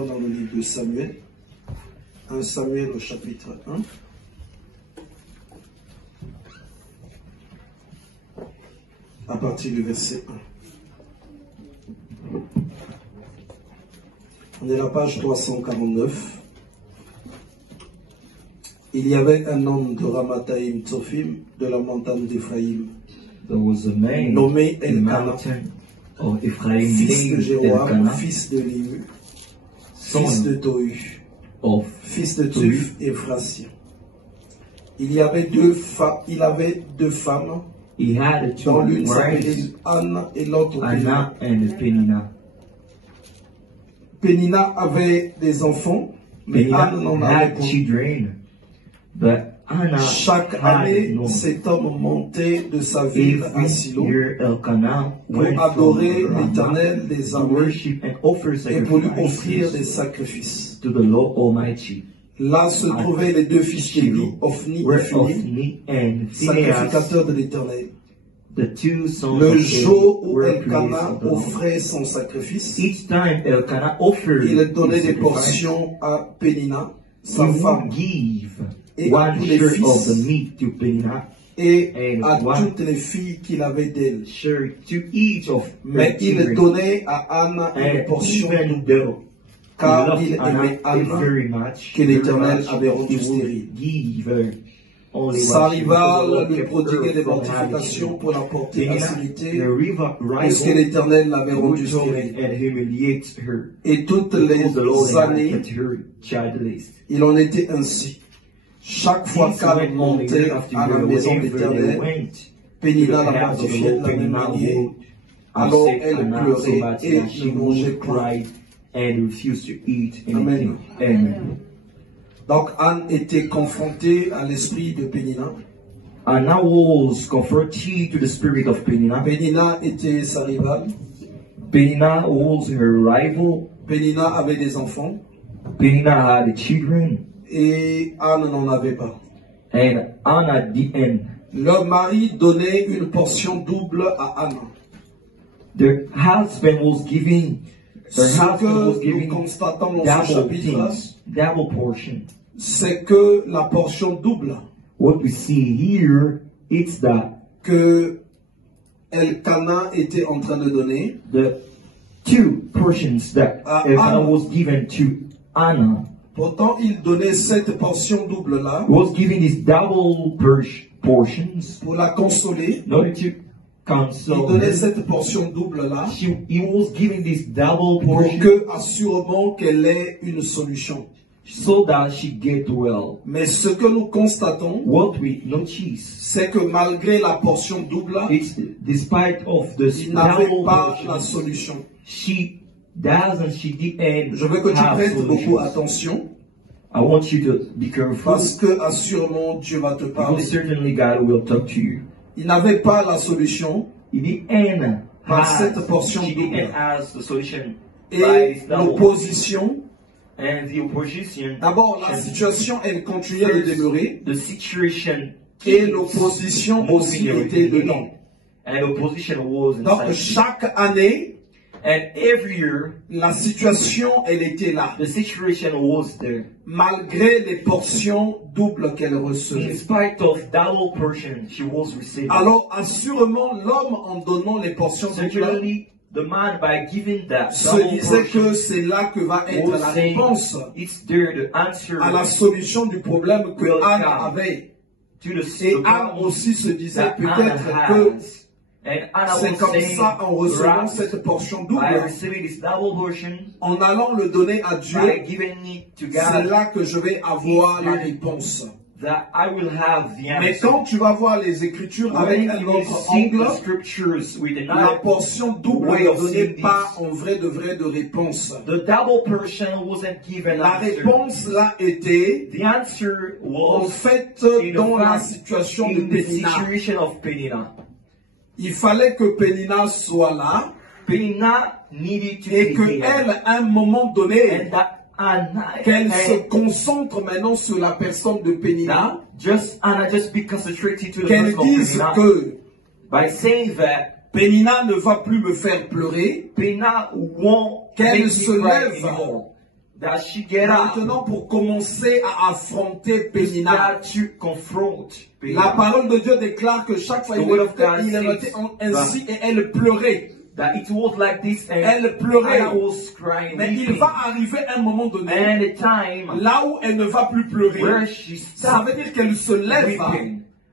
temps dans le livre de Samuel. 1 Samuel au chapitre 1. À partir du verset 1. On est à la page 349. Il y avait un homme de Ramathaïm Tsophim, de la montagne d'Éphraïm, nommé Elkana, fils de Jéroam, fils de Liu, fils de Tohu, fils de Tuf et Phrasien. Il avait deux femmes, dont l'une s'appelait Anna et l'autre Pénina. Pénina avait des enfants, mais Anna n'en avait pas. Chaque année, cet homme montait de sa ville à Silo pour adorer l'Éternel des armées et pour lui offrir des sacrifices. Là se trouvaient les deux fils d'Élie, Ophni et Phinéas, sacrificateurs de l'Éternel. Le jour où Elkana offrait son sacrifice, il donnait des portions à Pénina, sa femme, et à tous les fils, et à toutes les filles qu'il avait d'elle. Mais il donnait à Anna une portion double, car il aimait Anna, que l'Éternel avait rendue stérile. Sa rivale lui prodiguait des mortifications pour la porter à sanité, puisque l'Éternel l'avait rendue stérile. Et toutes les années, il en était ainsi. Chaque fois qu'elle montait à la maison de l'Éternel, Pénina la mortifiait de la même manière. Alors elle pleurait et ne mangeait point. Amen. Donc Anne était confrontée à l'esprit de Pénina. Anna was confronted to the spirit of Pénina. Pénina était sa rivale. Pénina was her rival. Pénina avait des enfants. Pénina had children. Et Anne n'en avait pas. And Anna didn't. Leur mari donnait une portion double à Anne. Their husband was giving. Ce que nous constatons dans ce chapitre, double portion. C'est que la portion double, what we see here is that que Elkana était en train de donner, the two portions that Elkanah was given to Anna. Pourtant, il donnait cette portion double-là, was giving these double portions pour la consoler. In order to console. Il donnait cette portion double-là, he was giving this double pour portion que, assurément, qu'elle ait une solution. So that she get well. Mais ce que nous constatons, what we notice, c'est que malgré la portion double, despite of the il n'avait pas la solution. She didn't. Je veux que tu prêtes beaucoup attention. I want you to be careful. Parce que assurément Dieu va te parler. Because certainly God will talk to you. Il n'avait pas la solution. Il didn't par cette portion she double. Didn't ask the solution. Et l'opposition. And the opposition. D'abord, la situation, elle continuait de demeurer. The situation. Et l'opposition aussi était dedans. And opposition was inside. Donc chaque année. And every year, la situation, elle était là. The situation was there. Malgré les portions doubles qu'elle recevait. In spite of double portion she was receiving. Alors, assurément, l'homme, en donnant les portions doubles, the man, by giving that se disait que c'est là que va être la réponse à la solution du problème que Anne avait. Et Anne aussi se disait peut-être que c'est comme ça, en recevant cette portion double, en allant le donner à Dieu, c'est là que je vais avoir la réponse. Mais quand tu vas voir les Écritures avec un autre angle, la portion double ne donnait pas en vrai de réponse. La réponse là était en fait dans la situation de Pénina. Il fallait que Pénina soit là et qu'elle, à un moment donné, qu'elle se concentre maintenant sur la personne de Pénina, qu'elle dise que Pénina ne va plus me faire pleurer, qu'elle se lève that she get maintenant pour commencer à affronter Pénina. La parole de Dieu déclare que chaque fois il était ainsi et elle pleurait. That it was like this and elle pleurait. Was crying, mais il va arriver un moment donné là où elle ne va plus pleurer. Ça veut dire qu'elle se lève.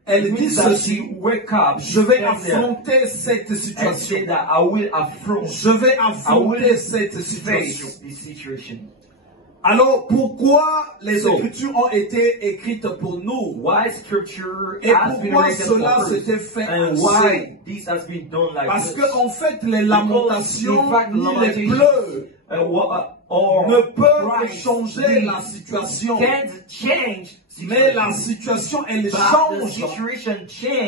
Elle dit ceci, je vais affronter cette situation. Je vais affronter cette situation. Alors, pourquoi les Écritures ont été écrites pour nous? Et pourquoi cela s'était fait ainsi? Parce qu'en fait, les lamentations ni les pleurs ne peuvent changer la situation. Mais la situation, elle change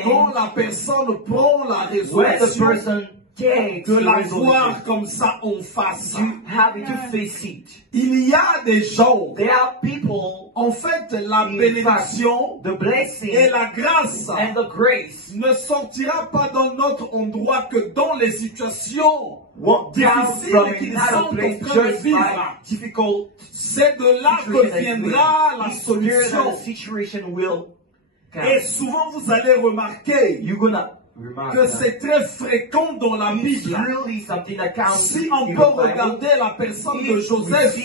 quand la personne prend la résolution de la voir comme ça en face. Il y a des gens, en fait, la bénédiction et la grâce ne sortira pas dans notre endroit que dans les situations difficiles qu'ils sont en train de vivre. C'est de là que viendra la solution. Et souvent vous allez remarquer que c'est très fréquent dans la Bible. Si on peut regarder la personne de Joseph,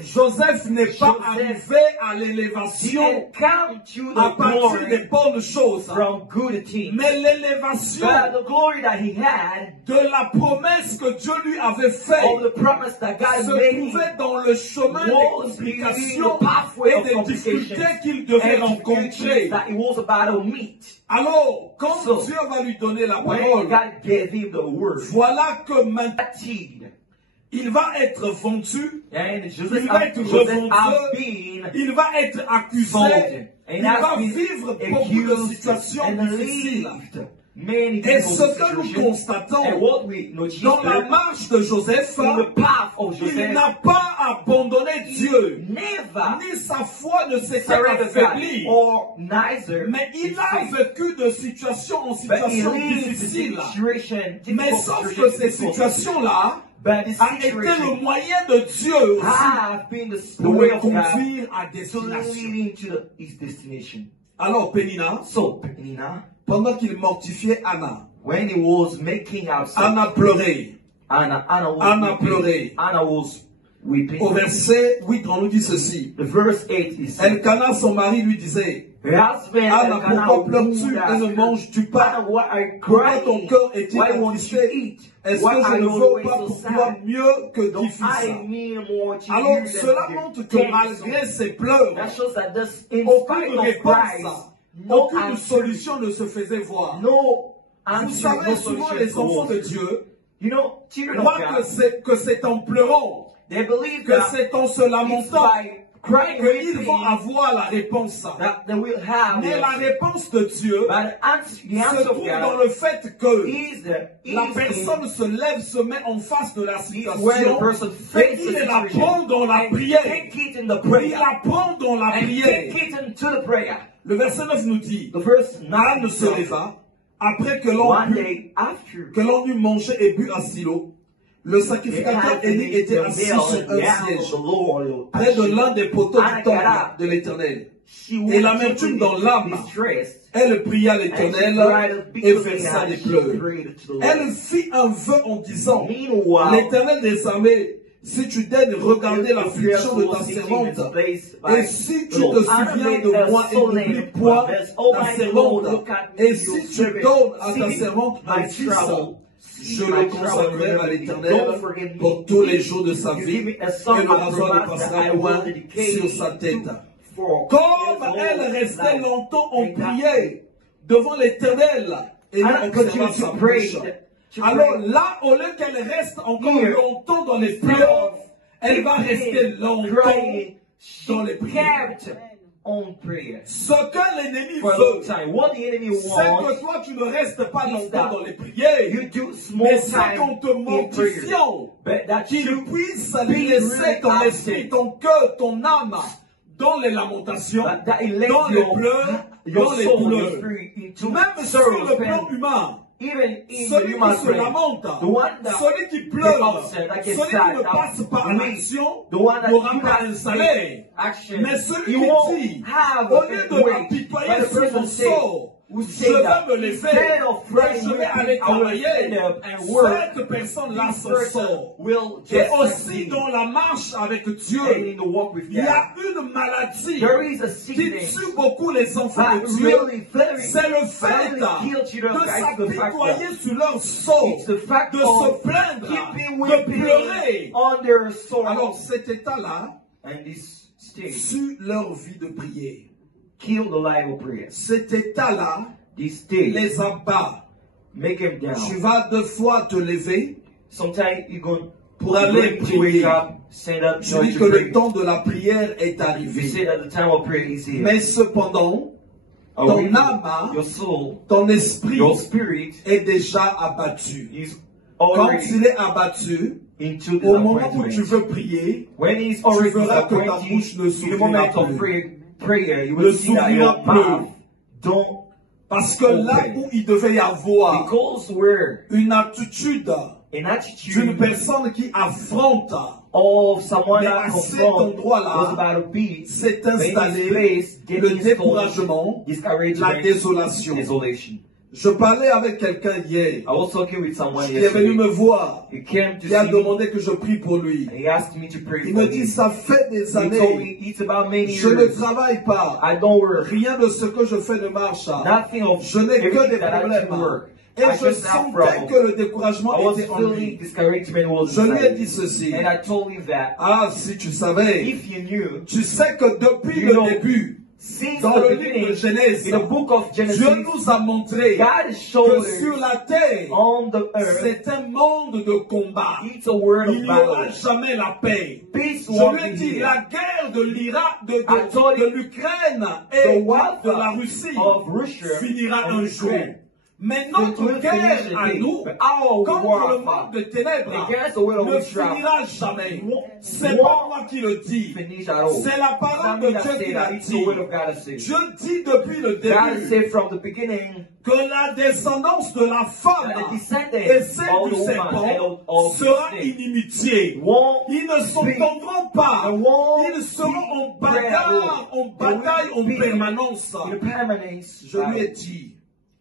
Joseph n'est pas arrivé à l'élévation à partir des bonnes choses, mais l'élévation de la promesse que Dieu lui avait faite se trouvait dans le chemin des complications et des difficultés qu'il devait rencontrer. Alors, quand Dieu va lui donner la parole, voilà que maintenant, il va être vendu, il va être revendu, il va être accusé, il va vivre beaucoup de situations difficiles. Et ce que nous constatons dans la marche de Joseph, il n'a pas abandonné Dieu, ni sa foi ne s'était affaiblie, mais il a vécu de situation en situation difficile. Mais sauf que ces situations-là a été le moyen de Dieu aussi pour le conduire à destination. Alors Pénina, pendant qu'il mortifiait Anna, Anna pleurait. Anna pleurait. Au verset 8, on nous dit ceci. Elkana, son mari, lui disait, Anna, pourquoi pleures-tu et ne manges-tu pas? Pourquoi ton cœur est-il attristé? Est-ce que je ne veux pas pour toi mieux que difficile? Alors, cela montre que malgré ses pleurs, aucune réponse, aucune solution ne se faisait voir. Vous savez, souvent les enfants de Dieu croient que c'est en pleurant, que c'est en se lamentant qu'ils vont avoir la réponse. Mais la réponse de Dieu se trouve dans le fait que la personne se lève, se met en face de la situation et il la prend dans la prière. Il la prend dans la prière. Le verset 9 nous dit, Anne se leva, après que l'on eut mangé et bu à Silo. Le sacrificateur Élie était assis sur un siège, près de l'un des poteaux du temple de l'Éternel. Et l'amertume dans l'âme, elle pria l'Éternel et versa des pleurs. Elle fit un vœu en disant, l'Éternel des armées, si tu daignes regarder l'affliction de ta servante, et si tu te souviens de moi et n'oublies point ta servante, et si tu donnes à ta servante un fils, je le consacrerai à l'Éternel pour tous les jours de sa vie, et le rasoir ne passera point sur sa tête. Comme elle restait longtemps en prière devant l'Éternel, et non observant sa bouche, alors là, au lieu qu'elle reste encore longtemps dans les pleurs, elle va rester longtemps dans les prières. Ce que l'ennemi veut, c'est que toi tu ne restes pas longtemps dans les prières, mais c'est qu'en te mortifiant, qu'il puisse laisser ton esprit, ton cœur, ton âme dans les lamentations, dans les pleurs, dans les douleurs. Même sur le plan humain, even in celui the human qui se lamente, the one that celui qui gets pleure, upset, that celui gets qui sad, ne passe pas à l'action the one that n'aura do pas not un salaire. action, Mais celui you qui won't dit, have au a lieu de wage. m'apitoyer But the sur mon person sort, who je say that vais me lever, instead of et praying, je vais aller I will travailler. stand up and work. Cette personne-là This se person sort. will Et just aussi succeed. dans la marche avec Dieu, And in the walk with il y a God, une maladie there is a qui sickness tue beaucoup les enfants that de Dieu. really, very, C'est le fait really kill children de of God. It's the fact s'apitoyer that sur leur sort, it's the fact de of se plaindre, keeping de weeping pleurer. on their sorrow. Alors cet état-là And this state tue leur vie de prière. kill the life of prayer. Cet état-là This state les abat. make them down. Tu vas 2 fois te lever Sometimes you go pour aller to wake prier. up, stand up, Tu join dis to que pray. le temps de la prière est You say arrivé. that the time of prayer is here. Mais cependant, ton âme, your soul, ton esprit your spirit est déjà abattu. is Quand already il est abattu, into au moment où tu disappointment. veux prier, When he's already tu verras que ta disappointed, bouche ne in the s'ouvrira moment of plus. prayer, you Ne will see that your s'ouvrira plus. mouth don't Parce que là où il devait y avoir because where une attitude an d'une attitude personne qui affronte of someone Mais that à cet confronts endroit-là, was about to be s'est in installé this place, le getting découragement, la discouragement, désolation. desolation. Je parlais avec quelqu'un hier I was talking with someone qui est venu yesterday. me voir. He came to Il a see me demandé que je prie pour lui. and he asked me to pray Il for me dit, him. ça fait des He told années, me it's about many je ne years. travaille pas. I don't work. Rien de ce que je fais ne marche. Nothing of Je n'ai que everything des that I problèmes. do work. Et I je just have sentais problems. que le découragement I was était en feeling lui. discouragement was Je lui ai inside. dit ceci. And I told him that Ah, si tu savais, if you knew, tu sais que depuis You le know, début, since dans the le livre de beginning, Genèse, in the book of Genesis, Dieu nous a montré God que showed sur us la terre, on the earth, c'est un monde de combat. it's a word Il of n'y aura battle. jamais la paix. Peace Je lui won't ai be dit, here. la guerre de l'Irak, I told de you, l'Ukraine the et war de la Russie of Russia finira and un jour. Ukraine. Mais It notre will guerre finish à again. nous, But our contre war le monde de ténèbres, against the world of ne witchcraft finira jamais. won't C'est pas moi qui le dis. finish at all. C'est la parole de That Dieu say qui that l'a it's the dit. word of God that says. Dieu dit depuis le God début said from the beginning que la descendance de la femme that the et descendants celle of du the woman serpent and of sera the snake inimitié. won't Ils ne s'entendront pas. and won't Ils seront en be bagarre, en bataille, en permanence. in permanence. Je lui ai dit,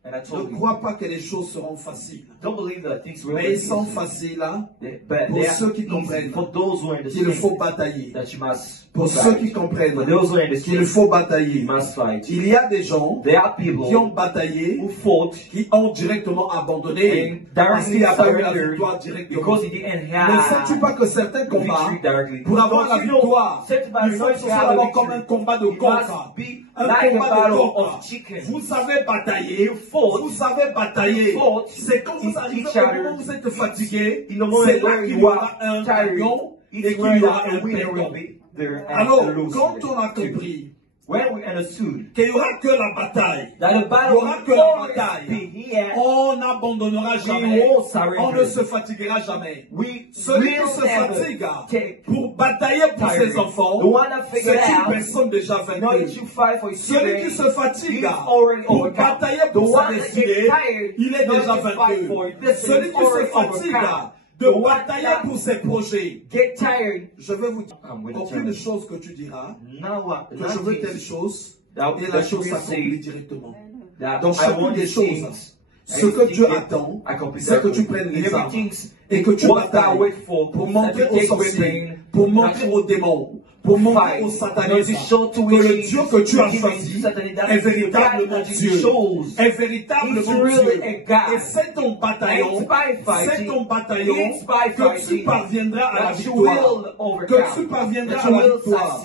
And I ne told you, crois pas que les choses seront faciles. don't believe that things will Mais be ils sont easy. faciles, hein, But pour they are ceux qui easy comprennent for those who qu'il faut understand batailler. that you must Pour fight. ceux qui comprennent For those who qu'il understand faut batailler. you must fight. Il y a des gens There are people qui ont bataillé, who fought qui ont directement abandonné parce qu'il n'y a pas eu la victoire directement. because he didn't Ne have sais-tu pas que certains combats, victory directly. pour avoir la Don't you know, victoire, certain battles, il faut que ce you soit have a d'abord comme un victory. combat de It coq. must be Un like a combat de battle coq. of chicken. Vous savez batailler, You fought. vous savez batailler. You fought. C'est quand vous Each arrivez other. au moment où vous êtes fatigué, In the moment c'est là where qu'il y you aura are un tired, gagnant et it's qu'il where y aura a un winner will perdant. be there and Alors, a loser. quand on a compris When we understood qu'il n'y aura que la bataille, that the il battle n'y aura will que la always bataille, be here, on n'abandonnera we jamais, won't surrender. on ne se fatiguera jamais. We Celui qui will se never fatigue take pour batailler pour tiring. ses enfants, The one that c'est figured une out personne déjà in order vaincue. to fight for his Celui children, qui se fatigue he's already pour overcome. batailler The pour sa one that gets destinée, tired, il est in order déjà to fight vaincu. for his destiny, Celui is qui se already fatigue overcome. de The one batailler that pour ses projets, get tired. je vais vous dire, I'm gonna tell aucune you. chose que tu diras, Now, que je veux telle chose, that, et la that you chose will s'accomplit say directement. that Dans I chacune want des these choses, things. ce que Dieu attend, c'est que tu prennes les armes et que tu batailles pour montrer aux sorciers, pour montrer aux démons, pour montrer aux satanistes que le Dieu que tu as choisi est véritablement Dieu, est véritablement Dieu. Et c'est ton bataillon que tu parviendras à la victoire, que tu parviendras à la victoire.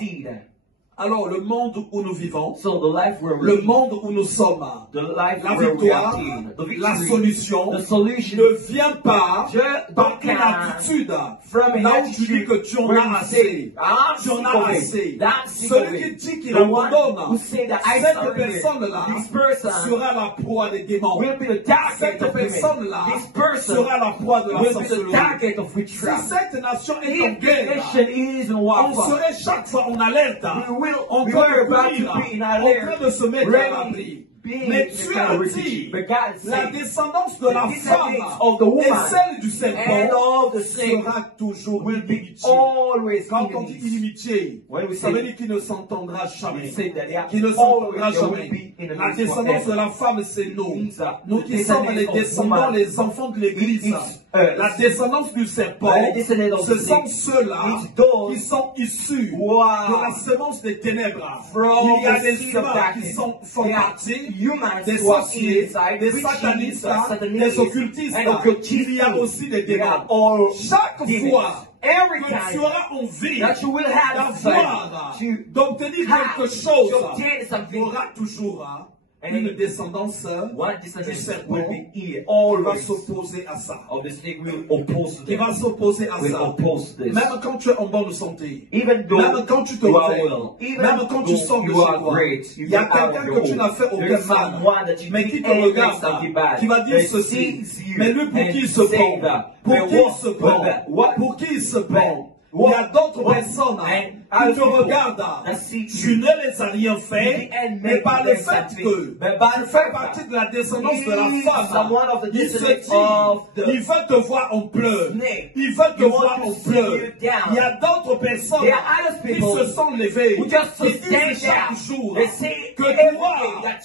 Alors, le monde où nous vivons, le monde où nous sommes, la victoire, la solution ne vient pas par une attitude. Là où tu dis que tu en as assez. Tu en as assez. Celui qui dit qu'il abandonne, cette personne-là sera la proie des démons. Cette personne-là sera la proie de la sorcellerie. Si cette nation est en guerre, on serait chaque fois en alerte. On doit courir, en train de se mettre à l'abri. being Mais in Dieu a kind a of dit, refugee. But God la said, descendance de la the femme descendants of the woman et celle du and serpent of the snake sera toujours will be inimitié. always Quand on dit enemies. inimitié, When we ça say- veut dire qu'il ne s'entendra We jamais. say that they are Qui ne s'entendra always, there will jamais. be enemies La descendance de forever. la femme, c'est nous. Means that Nous the qui sommes les descendants of descendants, woman les enfants de l'Église. is La descendance du serpent, the descendants of ce the sont snake ceux-là is those qui sont issus who are de la semence des ténèbres. from Il y a the des seed of humains qui darkness. font They are partie humans des who are sorciers, inside, des witches, satanistes, Satanistes, des occultistes. and occultistes. Il y a aussi des They are démons. all Chaque demons. fois Every que time tu auras envie that you will have d'avoir, to d'obtenir have, quelque chose, to obtain il y something, aura toujours and une descendance one du descendant serpent will be here qui va always. s'opposer à ça. Of the snake will oppose to Qui them. va s'opposer à Will ça. oppose this. Même quand tu es en bonne santé. Even though Même quand tu te you are réveilles. well, even Même quand tu though sors de you chez are toi. great, Il y a you are quelqu'un out que tu n'as fait there aucun is mal. someone that you Mais qui te didn't regarde, something bad, qui va dire that ceci. sees you Mais lui, pour and qui il se say prend? that. Pour But qui il what- se prend? what- Pour qui il se prend? Il what- y a d'autres what- personnes and qui other te people regardent. that see Tu you. ne les as rien fait, And mais make par le them fait something. que But by tu the fais fact partie that de la descendance de la he is femme, someone of the il se descendants dit, of the il veut te voir en pleurs. snake. Il veut te He voir wants en to see pleurs. you down. Il y a d'autres personnes There are other qui people se sont levées, who just qui stand disent chaque down. jour They say que every toi, day that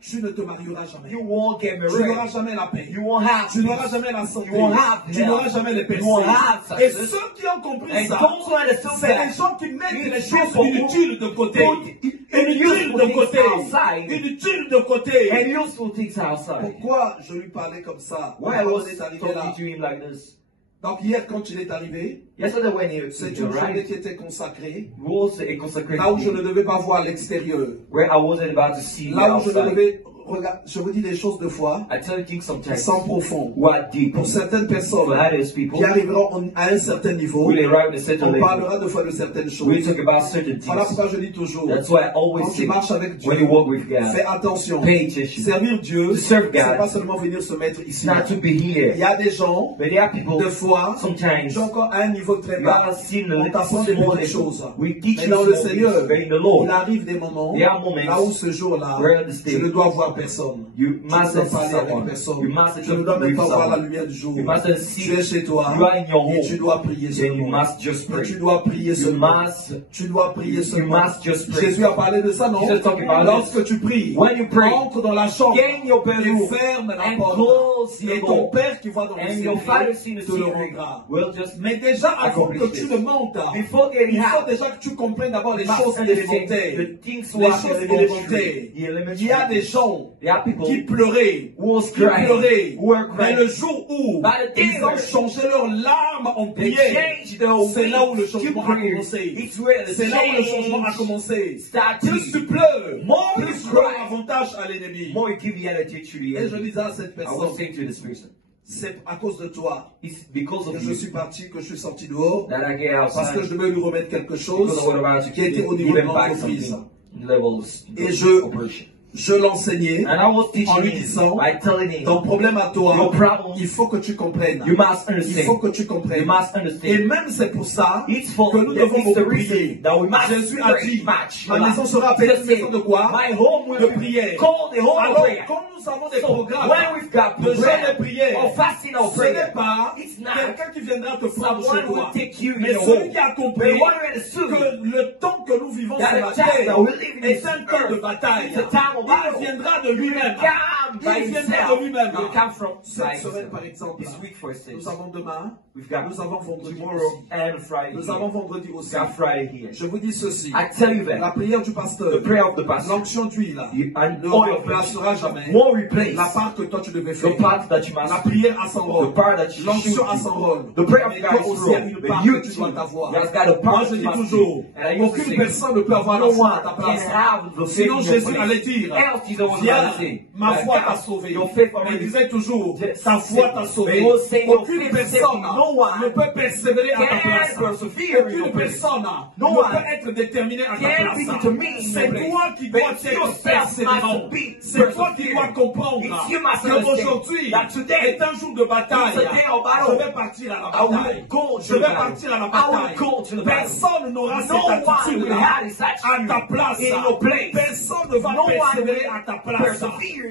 tu ne te marieras jamais. you won't get Tu n'auras married. jamais la paix. You won't have Tu n'auras peace. jamais la santé. You won't have Tu health. n'auras jamais les You won't have percées. Et success. ceux qui ont compris And ça, those who understand c'est that, les gens qui mettent you les choose choses for inutiles de côté. Inutiles useful de things côté. outside. Inutiles de côté. and useful things outside. Pourquoi je lui parlais comme ça? Why I Pourquoi was on est arrivé là? talking to him like this. Donc hier, quand il est arrivé, Yesterday when he c'est une journée arrived, qui était consacrée, was a consecrated là où je day, ne devais pas voir l'extérieur. where I wasn't about to see the Là où je ne outside. devais regarder, je vous dis des choses de fois, I tell you things qui sometimes sont profondes. what deep Pour certaines for personnes others people qui arriveront à un certain niveau, will arrive at a certain on level. parlera de fois de certaines choses. We talk about certain Voilà things. pourquoi je dis toujours, That's why I quand always tu say marches avec Dieu, when you walk with God, fais attention. pay attention. Servir Dieu, To serve c'est God. pas seulement venir se mettre It's ici. not to be Il here. y a des gens, But there are people, de fois, sometimes, qui sont encore à un niveau très you bas. have seen a On little t'apprend des small petites level. choses. We teach Mais you dans le small Seigneur, things, but in the il Lord, arrive des moments there are moments là où ce jour-là, where the state, je ne dois voir personne. you Je ne must dois see parler avec someone. personne. You must Je ne dois même with pas voir la someone. lumière du jour. You must see. Tu es chez toi You are in your et home. tu dois prier Then you seulement. must just Et pray. tu dois prier You seulement. must. Tu dois prier You seulement. must just pray. Jésus a parlé de ça, non? Jesus talking about Lorsque tu pries, When you pray, entre dans la chambre get in your bedroom et ferme la and porte. close the Et ton door. Père qui voit dans le And your Father ciel in the te le secret rendra. will just Mais déjà, avant que accomplish tu this. ne montes, Before getting il faut out, déjà que tu comprennes d'abord les must choses understand élémentaires. the things Les what choses are élémentaires. elementary. Il y a des gens There are people qui pleuraient, who was qui crying, pleuraient. who were Mais crying. le jour où By the day ils ont changé leurs larmes en They prière, changed their c'est là où le ways to changement a prayer. commencé. It's where the C'est là où le changement a change commencé. started. Plus tu pleures, More plus you tu donnes cry, avantage à l'ennemi. more you give the attitude to the Et je enemy. disais à cette I was personne, saying to this person, c'est à cause de toi it's because que of je you suis parti, que je suis sorti dehors, that I get parce que outside. je devais lui remettre quelque chose Because I was about to qui était au niveau de give him back l'entreprise. something levels Et je- operation. Je l'enseignais And I was en teaching lui him disant, by telling him, ton problème à toi, your problem, il faut que tu comprennes. you must Il faut understand. que tu You comprennes. must Et understand. même c'est pour ça It's for que nous that devons is the beaucoup reason prier. that we must Jésus a pray dit, much. ma maison sera appelée Jesus une said, maison de quoi? my home will De be prière. called the home of Alors, prayer. quand nous avons des So, programmes when we've got de jeûne et prayer, prière, or fasting or ce n'est prayer, pas it's not quelqu'un qui viendra te prendre someone chez will toi. take you in Mais your celui home. qui a But compris one way to sue que le temps que nous vivons that sur la the time terre that we live in est this un temps de earth bataille. is a time of battle. Il viendra de lui-même. Come by Il viendra himself. de lui-même. Will come from by Cette semaine, himself. par exemple, This week, for instance, nous avons demain, we've got nous avons vendredi tomorrow aussi. and Friday. Nous Here. avons vendredi aussi. We got Friday here. Je vous dis ceci. I tell you La that prière du pasteur, the prayer of the pastor, l'onction d'huile, and ne oil remplacera jamais won't replace la part que toi tu devais the faire. part that you must La prière a son the rôle. part that you L'onction should a son rôle. the prayer of Mais God toi is aussi, il y a wrong. une But part you que tu dois too, avoir. God's got a Moi, part je you dis must toujours, do. And I used to aucune say, personne ne peut avoir la no foi à one ta can place. have the faith Sinon, in your Jésus allait place. dire, Else Jesus was viens, going to say, ma foi t'a God, sauvé. your faith Mais il already. disait toujours, Just ta foi t'a But sauvé. he was saying, your Aucune faith personne saved me. No one ne peut persévérer à ta can place. persevere in Aucune your place. personne No ne one peut être déterminée à ta can be place. determined in C'est your place. toi qui But dois être yourself persévérant. must be C'est toi qui dois persevering. comprendre It's you must understand qu'aujourd'hui that today est un jour de bataille. is a day of battle. Je vais partir à la I will bataille. go to Je the vais battle. partir à la I will bataille. go to the battle. Personne n'aura No cette one will attitude-là have this à attitude ta place. in your place. Personne ne va No one persévérer à ta place.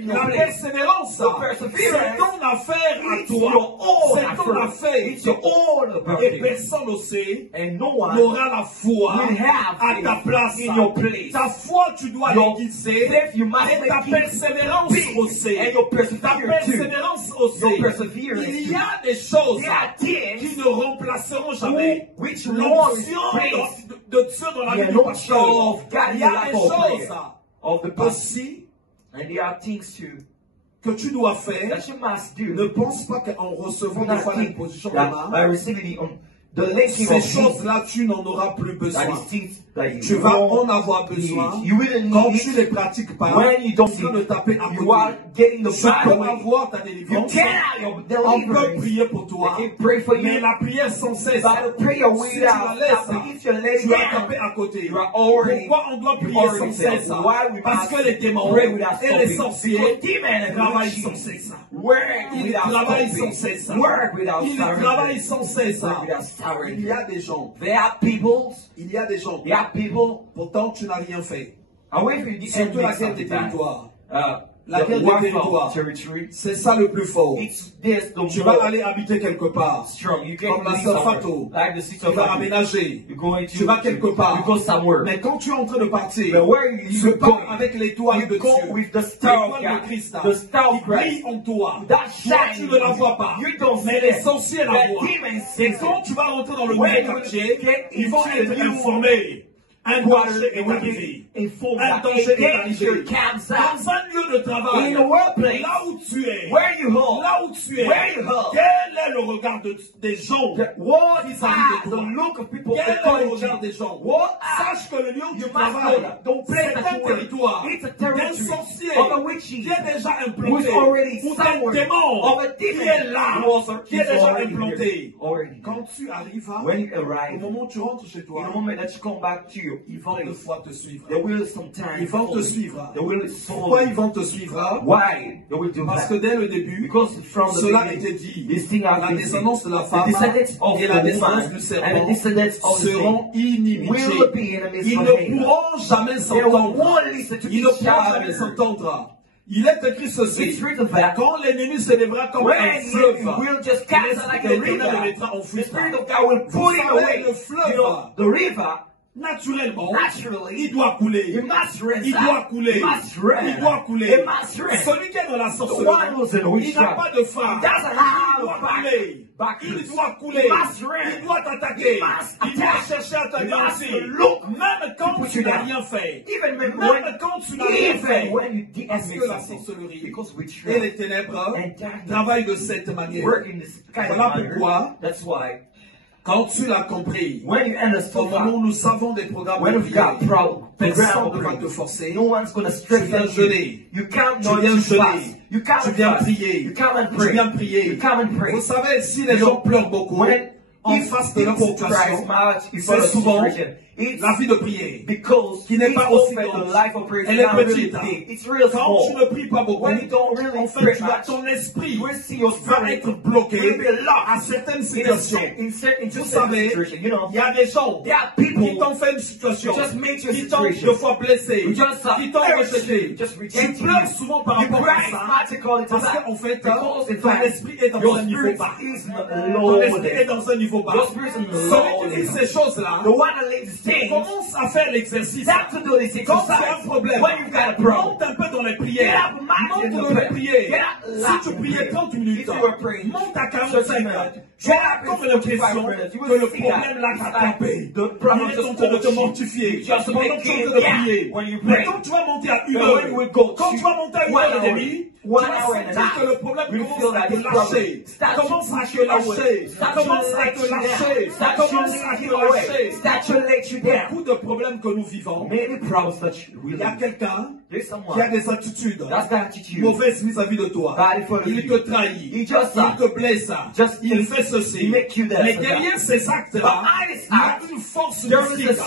La persévérance, c'est ton affaire à toi. C'est ton affaire. Et personne ne sait, n'aura la foi à ta place. Ta foi, tu dois l'aiguiser. Et ta persévérance aussi. Ta persévérance aussi. Il y a des choses qui ne remplaceront jamais l'onction de Dieu dans la vie du pasteur. Il y a des choses aussi que tu dois faire. Ne pense pas qu'en recevant des fois l'imposition de main, ces choses-là, tu n'en auras plus besoin. Tu vas en avoir besoin quand tu les pratiques pas. Tu peux le taper à côté. Tu peux avoir ta délivrance. On peut prier pour toi. Mais la prière sans cesse, si tu la laisses, tu vas taper à côté. Pourquoi on doit prier sans cesse? Parce que les démons et les sorciers travaillent sans cesse. Ils travaillent sans cesse. Ils travaillent sans cesse. Il y a des gens. Il y a des gens. Pourtant, tu n'as rien fait. Surtout la guerre des territoires. La guerre des territoires, c'est ça le plus fort. Tu vas aller habiter quelque part, comme la sœur Fatou. Tu vas aménager. Tu vas quelque part. Mais quand tu es en train de partir, tu pars avec l'étoile de Dieu, l'étoile de Christ, qui brille en toi. Toi, tu ne la vois pas, mais les sorciers la voient. Et quand tu vas rentrer dans le nouveau quartier, ils vont être informés. Un danger est arrivé. Un danger est arrivé. Dans un lieu de travail, là où tu es, quel est le regard des gens vis-à-vis de toi? Quel est le regard des gens? Sache que le lieu où tu travailles, c'est un territoire d'un sorcier qui est déjà implanté, ou d'un démon qui est là, qui est déjà implanté. Quand tu arrives, au moment où tu rentres chez toi, ils vont deux fois te suivre. Ils vont te suivre. Pourquoi ils vont te suivre? Parce que dès le début, cela était dit. La descendance de la femme et la descendance du serpent seront inimitiés. Ils ne pourront jamais s'entendre. Ils ne pourront jamais s'entendre. Il est écrit ceci, quand l'ennemi se lèvera comme un fleuve, l'esprit de l'Éternel le mettra en fuite. Vous savez, le fleuve, naturellement, il doit couler. Il doit couler. Il doit couler. Celui qui est dans la sorcellerie, il n'a pas de phare. Il doit couler. Il doit couler. Il doit t'attaquer. Il doit chercher à t'attaquer. Même quand tu n'as rien fait. Même quand tu n'as rien fait. Parce que la sorcellerie et les ténèbres travaillent de cette manière. Voilà pourquoi, quand tu l'as compris, au moment où nous avons des programmes de prière, personne ne va te forcer. Tu viens jeûner. Tu viens jeûner. Tu viens prier. Tu viens prier. Vous savez, si les gens pleurent beaucoup, en face de leur situation, c'est souvent la vie de prière, qui n'est pas aussi grande. Elle est petite. Quand tu ne pries pas beaucoup, en fait, ton esprit va être bloqué à certaines situations. Vous savez, il y a des gens qui t'ont fait une situation, qui t'ont deux fois blessé, qui t'ont rejeté. Tu pleures souvent par rapport à ça, parce qu'en fait, ton esprit est dans un niveau bas. Ton esprit est dans un niveau bas. Celui qui dit ces choses-là, commence à faire l'exercice. Quand tu as un problème, monte un peu dans les prières. Monte dans les prières. Si tu priais 30 minutes, monte à 45. Tu as comme l'impression que le problème l'a rattrapé. Il est en train de te mortifier pendant que tu es en train de prier. Mais quand tu vas monter à 1 heure, quand tu vas monter à 1 heure et demie, tu vas sentir que le problème commence à te lâcher. Commence à te lâcher. Commence à te lâcher. Commence à te lâcher. Beaucoup de problèmes que nous vivons, il y a quelqu'un qui a des attitudes mauvaises vis-à-vis de toi. Il te trahit, il te blesse, il fait ceci. Mais derrière ces actes-là, il y a une force mystique,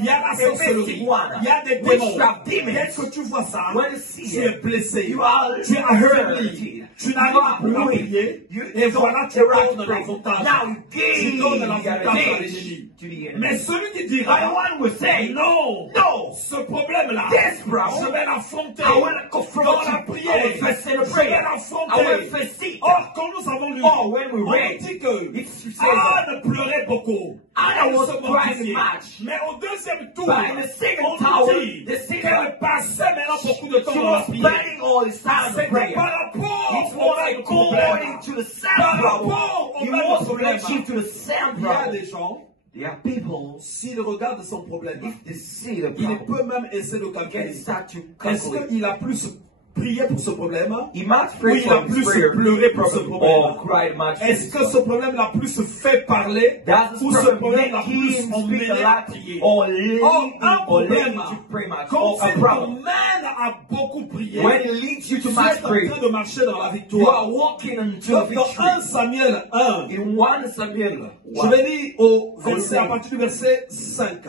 il y a la sorcellerie, il y a des démons. Dès que tu vois ça, tu es blessé, tu es affaibli, tu n'arrives plus à prier, et voilà, tu donnes l'avantage. Tu donnes l'avantage à l'ennemi. Mais celui qui dira, non, ce problème-là, je vais vais l'affronter. Dans la prière, je vais l'affronter. Or, quand nous avons lu, on dit que Anne pleurait beaucoup. Elle se mortifiait. Mais au deuxième tour, on dit qu'elle passait maintenant beaucoup de temps dans la prière. C'était par rapport au même problème. Par rapport au même problème. Il y a des gens, s'il regarde son problème, il peut même essayer de calculer. Est-ce qu'il a plus prié pour ce problème ou il a plus pleuré pour ce problème? Est-ce que ce problème l'a plus fait parler ou ce problème l'a plus emmené à prier? Un problème, quand il t'emmène à beaucoup prier, tu es en train de marcher dans la victoire. Dans 1 Samuel 1, je vais lire au verset, à partir du verset 5.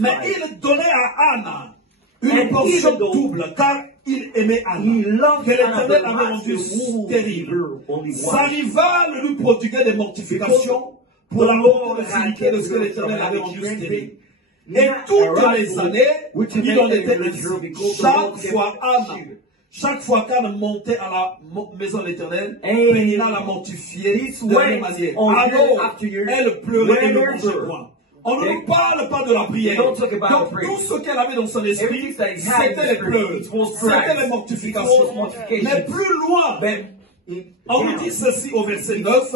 Mais il donnait à Anna une portion double, car il aimait Anna, que l'Éternel avait rendue stérile. Sa rivale lui prodiguait des mortifications pour la mort de ce que l'Éternel avait rendu stérile. Et toutes les années, il en était ainsi. Chaque fois qu'Anne montait à la maison de l'Éternel, Pénina la mortifiait de la même manière. Alors, elle pleurait et ne mangeait point. On ne nous parle pas de la prière. Donc, tout ce qu'elle avait dans son esprit, c'était les pleurs, c'était les mortifications. Mais plus loin, on nous dit ceci au verset 9,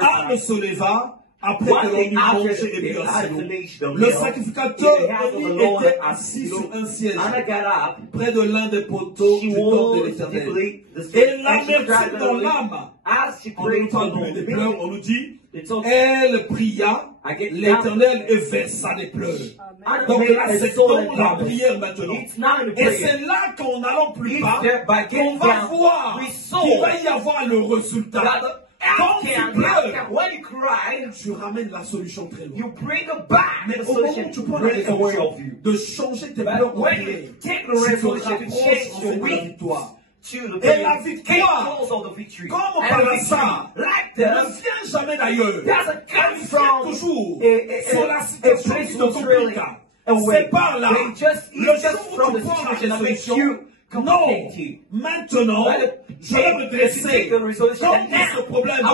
Anne se leva après que l'on eut mangé et bu assez l'eau. Le sacrificateur Élie était assis sur un siège près de l'un des poteaux du temple de l'Éternel. Et l'amertume dans l'âme, on ne parle plus des pleurs, on nous dit, elle pria l'Éternel et versa des pleurs. Donc là, c'est comme la prière maintenant. Et c'est là qu'en allant plus bas, qu'on va voir qu'il va y avoir le résultat. Quand tu pleures, tu ramènes la solution très loin. Mais au moment où tu prends la décision de changer tes pleurs en prière, tu te rapproches en fait de la victoire. Et la victoire, comme par hasard, ne vient jamais d'ailleurs. Elle vient toujours sur la situation qui te complique. C'est par là. Le jour où tu prends la solution, non, maintenant, je vais me dresser comme ce problème.